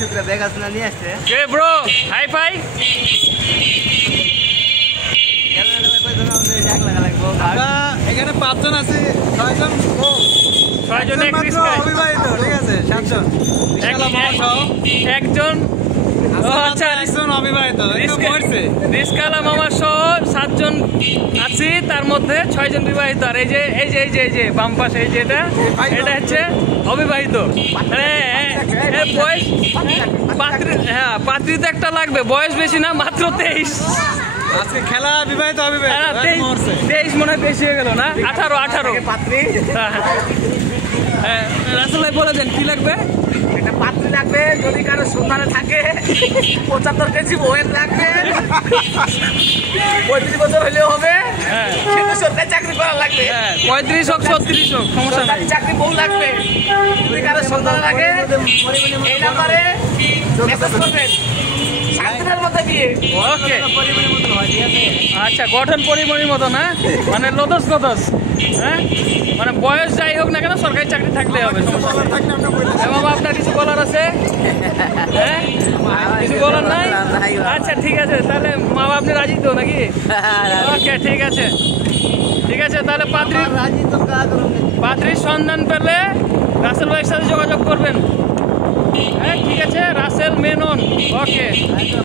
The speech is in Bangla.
কৃষকরা দেখাশোনা নিয়ে আসছে। কে ব্রো হাই ফাই এখানে 5 জন আছে, 6 জন অবিবাহিত, ঠিক আছে, 7 জন একজন অবিবাহিত। রিস্কালা মামা সহ 7 জন আছি, তার মধ্যে 6 জন বিবাহিত। আর এই যে বাম পাশে এই যে এটা হচ্ছে অবিবাহিত। বয়স পাত্রী তো একটা লাগবে, বয়স বেশি না, মাত্র 23। আজকে খেলা বিবাহিত অবিবাহিত 23 মনে হয় বেশি হয়ে গেল না, 18 পাত্রী। রাসেল ভাই বলে দেন কি লাগবে। একটা পাত্রী লাগবে, যদি কারো সন্ধানে থাকে। 75 কেজি ওয়েট লাগবে, 35 বছর হলেও হবে। কিন্তু সরকারি চাকরি করা লাগবে। 35 হোক 36 হোক সমস্যা নাই, চাকরি বউ লাগবে। যদি কারো সন্ধানে থাকে এই নাম্বারে মেসেজ করবেন। 7 দিনের মধ্যে বিয়ে। ওকে আচ্ছা, গঠন পরিমণির মতো না, মানে লদস গদস। হ্যাঁ, মানে বয়স যাই হোক না কেন সরকারি চাকরি থাকলে হবে, সমস্যা নেই। বাবা আপনার কিছু বলার আছে? হ্যাঁ, কিছু বলার নাই? আচ্ছা ঠিক আছে, তাহলে মা বাবা আপনি রাজি তো নাকি? ওকে ঠিক আছে তাহলে পাত্রীর সন্ধান পেলে রাসেল ভাইয়ের সাথে যোগাযোগ করবেন। হ্যাঁ ঠিক আছে, রাসেল মেনন। ওকে।